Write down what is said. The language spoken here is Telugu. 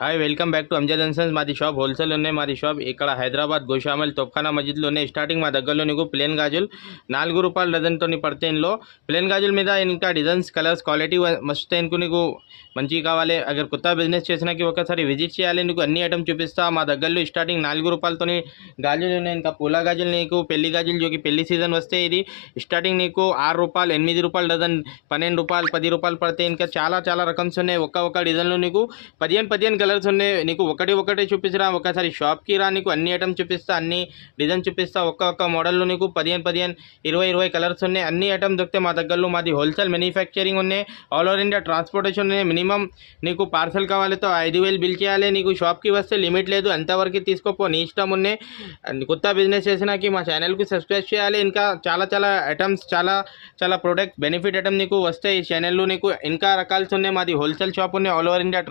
Hi welcome back to Amjad and sons. మాది షాప్ హోల్సేల్ ఉన్నాయి. మాది షాప్ ఇక్కడ హైదరాబాద్ గోషామల్ తొప్ఖానా మస్జిద్లో ఉన్నాయి. స్టార్టింగ్ మా దగ్గరలో నీకు ప్లేన్ గాజులు ₹4 డజన్తో పడతాయి. ఇందులో ప్లేన్ గాజుల మీద ఇంకా డిజైన్స్ కలర్స్ క్వాలిటీ మస్తు నీకు మంచిగా కావాలి. అగర్ కొత్త బిజినెస్ చేసినాకి ఒకసారి విజిట్ చేయాలి. నీకు అన్ని ఐటమ్ చూపిస్తా. మా దగ్గరలో స్టార్టింగ్ ₹4 గాజులు ఉన్నాయి. ఇంకా పూల గాజులు నీకు పెళ్లి గాజులు జోకి పెళ్లి సీజన్ వస్తే ఇది స్టార్టింగ్ నీకు ₹6 ₹8 డజన్ ₹12 ₹10 పడతాయి. ఇంకా చాలా చాలా రకమ్స్ ఉన్నాయి. ఒక్క డిజైన్లో నీకు 15 కలర్స్ ఉన్నాయి. నీకు ఒకటి చూపించరా, ఒకసారి షాప్కి రా, నీకు అన్ని ఐటమ్స్ చూపిస్తా, అన్ని డిజైన్ చూపిస్తా. ఒక్క మోడల్లో నీకు 15 20 కలర్స్ ఉన్నాయి. అన్ని ఐటమ్స్ దొరికితే మా దగ్గరలో. మాది హోల్సేల్ మ్యానుఫ్యాక్చరింగ్ ఉన్నాయి. ఆల్ ఓవర్ ఇండియా ట్రాన్స్పోర్టేషన్ ఉన్నాయి. మినిమం నీకు పార్సల్ కావాలితో 5,000 బిల్ చేయాలి. నీకు షాప్కి వస్తే లిమిట్ లేదు, అంతవరకు తీసుకోపో, నీ ఇష్టం ఉన్నాయి. కొత్త బిజినెస్ చేసినాకి మా ఛానల్కి సబ్స్క్రైబ్ చేయాలి. ఇంకా చాలా ఐటమ్స్ చాలా ప్రొడక్ట్ బెనిఫిట్ ఐటమ్ నీకు వస్తాయి ఈ ఛానల్లో. నీకు ఇంకా రకాల్స్ ఉన్నాయి. మాది హోల్సేల్ షాప్ ఉన్నాయి. All over India